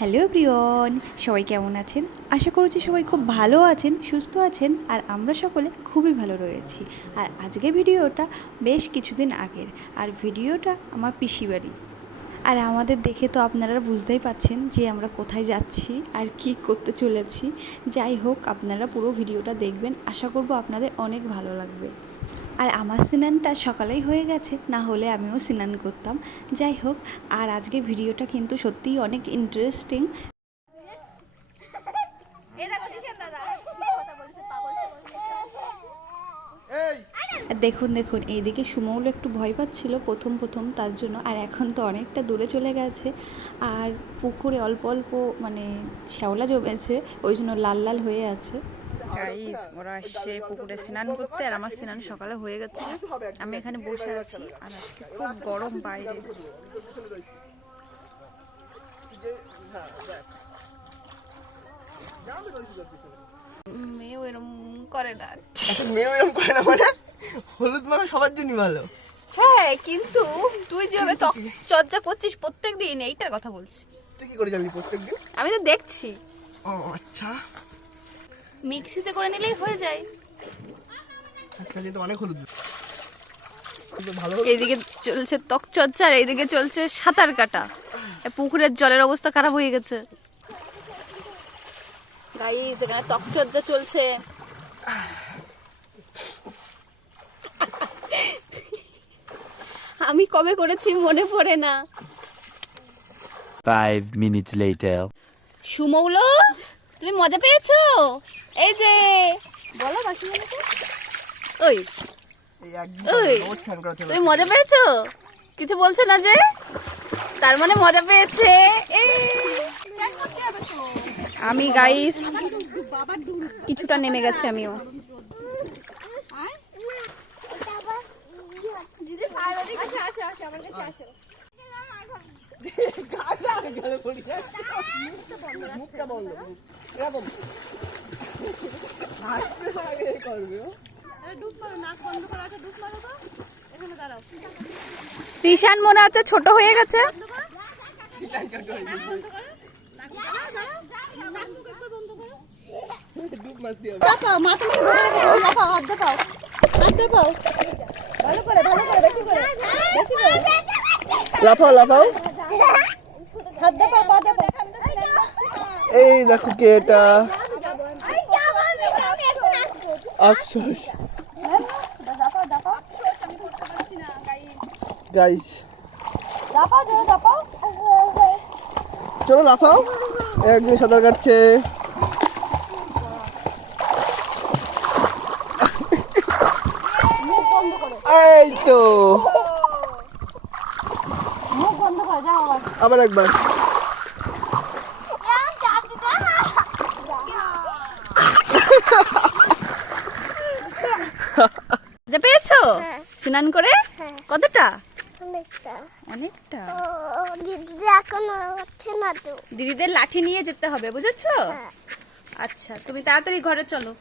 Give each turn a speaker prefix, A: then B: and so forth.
A: Hello প্রিয়ন, সবাই কেমন আছেন? আশা করছি সবাই খুব ভালো আছেন, সুস্থ আছেন, আর আমরা সকলে খুবই ভালো রয়েছি। আর আজকের ভিডিওটা বেশ কিছুদিন আগের, আর ভিডিওটা আমার পিসি বাড়ি আর আমাদের দেখে তো আপনারা বুঝতেই পাচ্ছেন যে আমরা কোথায় যাচ্ছি আর কি করতে চলেছি। যাই হোক, আপনারা পুরো ভিডিওটা দেখবেন। আশা করব আপনাদের অনেক ভালো লাগবে। আর আমার স্নানটা সকালেই হয়ে গেছে, না হলে আমিও স্নান করতাম। যাই হোক, আর আজকে ভিডিওটা কিন্তু সত্যিই অনেক ইন্টারেস্টিং আর দেখুন দেখুন এইদিকে সুমৌল একটু ভয় পাচ্ছিল প্রথম প্রথম তার জন্য। আর এখন তো অনেকটা দূরে চলে গেছে। আর পুকুরে অল্প অল্প মানে শ্যাওলা জমেছে ওই জন্য লাল লাল হয়ে আছে। গাইস ওরা আসছে পুকুরে স্নান করতে আর আমার স্নান সকালে হয়ে গেছে। আমি এখানে বসে আছি আর আজকে খুব গরম বাইরে। মেয়েও এরম করে না।
B: এখন মেয়ে এরকম করে না মানে? হলুদ মাখা সবার জন্যই ভালো।
A: হ্যাঁ কিন্তু তুই যেভাবে ত্বক চর্চা করছিস প্রত্যেক দিন এইটার কথা বলছি।
B: তুই কি করে জানলি প্রত্যেকদিন?
A: আমি তো দেখছি।
B: ও আচ্ছা।
A: মিক্সিতে করে নিলেই হয়ে যায়।
B: একটা যেহেতু অনেক হলুদ। ভালো
A: এইদিকে চলছে ত্বক চর্চা আর এইদিকে চলছে সাঁতার কাটা। পুকুরের জলের অবস্থা খারাপ হয়ে গেছে। গাইস এখানে ত্বক চর্চা চলছে। আমি কবে করেছি মনে পড়ে না।
C: Five minutes later.
A: সুমৌল তুমি মজা পেয়েছ? এই যে বলো মাসিমাকে ওই
B: এই
A: ওই। তুমি মজা পেয়েছ? কিছু বলছো না যে? তার মানে মজা পেয়েছে। এই। আমি গাইস কিছুটা নেমে গেছে আমিও।
B: গালে পড়ি না। মুখটা বন্ধ মুখ। এরকম হাসতে আগে করবে ও।
A: টিশান মনে হচ্ছে ছোট হয়ে গেছে
D: মাথা হাত হাত ভালো করে ভালো করে বেশি করে বেশি করে।
B: লাফাও লাফাও।
D: হাত পা
B: এই দেখো কে এটা। আফসোস। গাইস। চলো লাফাও। একজন সাঁতার কাটছে। এই তো
D: আবার
B: আবার একবার।
A: মজা পেয়েছ? স্নান করে? কতটা?
D: অনেকটা।
A: অনেকটা।
D: দিদি এখন হচ্ছে না তো।
A: দিদিদের লাঠি নিয়ে যেতে হবে বুঝেছ? আচ্ছা তুমি তাড়াতাড়ি ঘরে চলো।